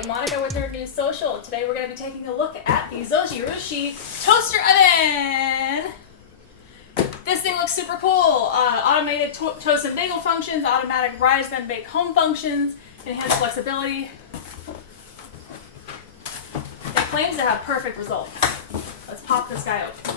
Hi, Monica with her new social. Today we're going to be taking a look at the Zojirushi Toaster Oven. This thing looks super cool. Automated toast and bagel functions, automatic rise then bake home functions, enhanced flexibility. It claims to have perfect results. Let's pop this guy open.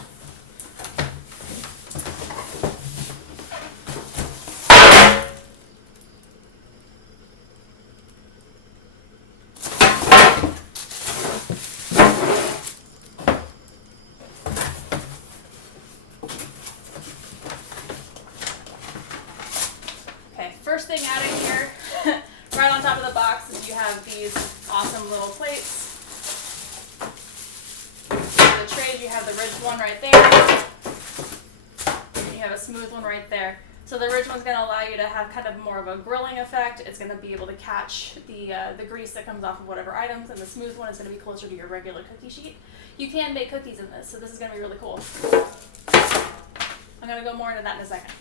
First thing out of here, right on top of the box, is you have these awesome little plates. For the trays, you have the ridged one right there. And you have a smooth one right there. So the ridged one's going to allow you to have kind of more of a grilling effect. It's going to be able to catch the grease that comes off of whatever items, and the smooth one is going to be closer to your regular cookie sheet. You can make cookies in this, so this is going to be really cool. I'm going to go more into that in a second.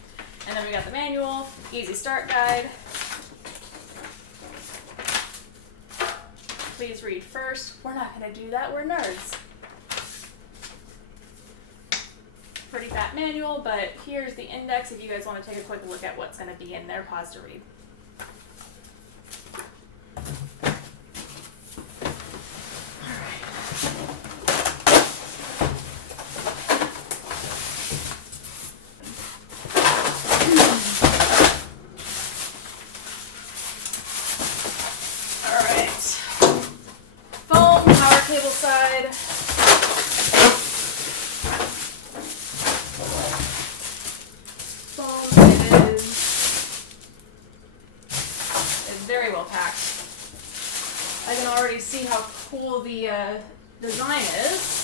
And then we got the manual, easy start guide. Please read first. We're not going to do that, we're nerds. Pretty fat manual, but here's the index if you guys want to take a quick look at what's going to be in there. Pause to read. Table side. Foam is very well packed. I can already see how cool the design is.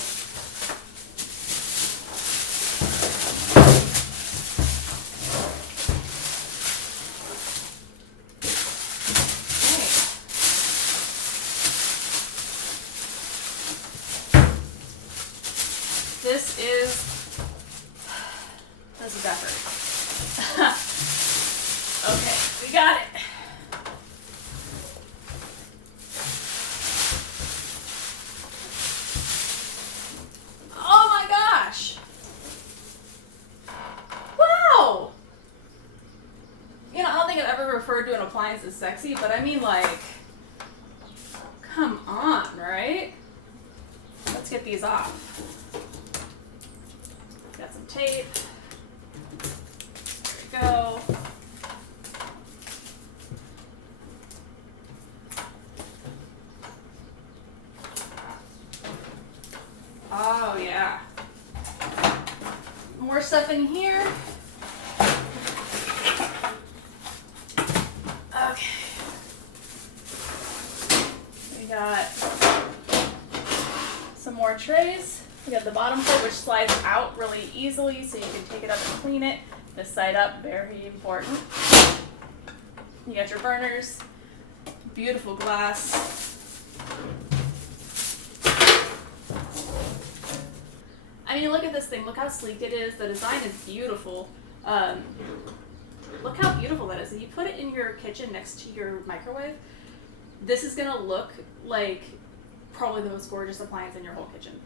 This is effort. Okay, we got it. Oh my gosh. Wow. You know, I don't think I've ever referred to an appliance as sexy, but I mean like, come on, right? Let's get these off. Got some tape. There we go. Oh yeah. More stuff in here. Okay. We got some more trays. We got the bottom plate, which slides out really easily, so you can take it up and clean it. This side up, very important. You got your burners, beautiful glass. I mean, look at this thing. Look how sleek it is. The design is beautiful. Look how beautiful that is. If you put it in your kitchen next to your microwave, this is going to look like probably the most gorgeous appliance in your whole kitchen.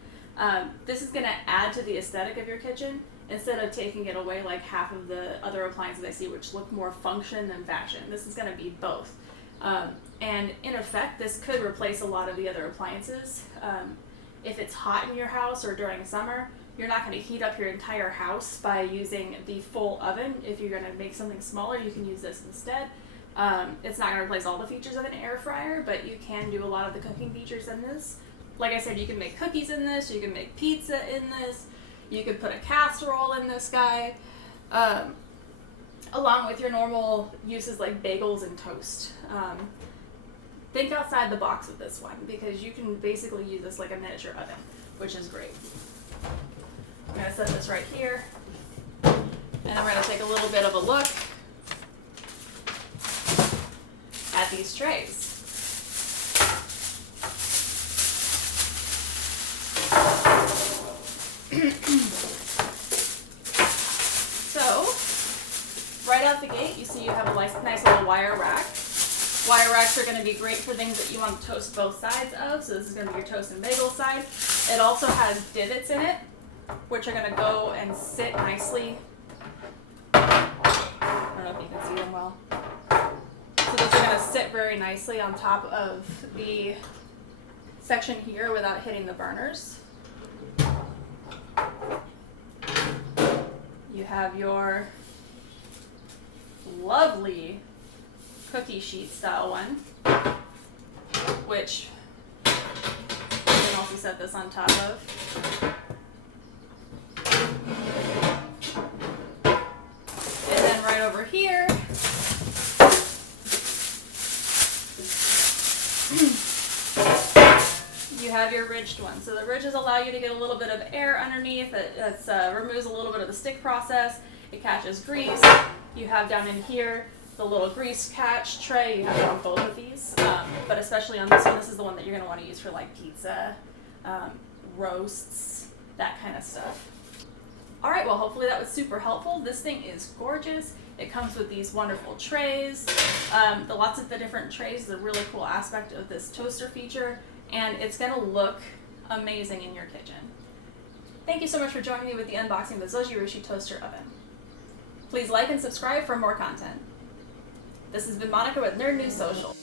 This is going to add to the aesthetic of your kitchen instead of taking it away like half of the other appliances I see, which look more function than fashion. This is going to be both. And in effect, this could replace a lot of the other appliances. If it's hot in your house or during summer, you're not going to heat up your entire house by using the full oven. If you're going to make something smaller, you can use this instead. It's not going to replace all the features of an air fryer, but you can do a lot of the cooking features in this. Like I said, you can make cookies in this, you can make pizza in this, you can put a casserole in this guy, along with your normal uses like bagels and toast. Think outside the box with this one, because you can basically use this like a miniature oven, which is great. I'm going to set this right here, and I'm going to take a little bit of a look at these trays. So, right out the gate, you see you have a nice little wire rack. Wire racks are going to be great for things that you want to toast both sides of. So this is going to be your toast and bagel side. It also has divots in it, which are going to go and sit nicely. I don't know if you can see them well. So these are going to sit very nicely on top of the section here without hitting the burners. You have your lovely cookie sheet style one, which you can also set this on top of. And then right over here, you have your ridged one. So the ridges allow you to get a little bit of air underneath. It removes a little bit of the stick process. It catches grease. You have down in here the little grease catch tray. You have it on both of these, but especially on this one, this is the one that you're going to want to use for like pizza, roasts, that kind of stuff. All right, well, hopefully that was super helpful. This thing is gorgeous. It comes with these wonderful trays. Lots of the different trays is a really cool aspect of this toaster feature, and it's going to look amazing in your kitchen. Thank you so much for joining me with the unboxing of the Zojirushi Toaster Oven. Please like and subscribe for more content. This has been Monica with Nerd News Social.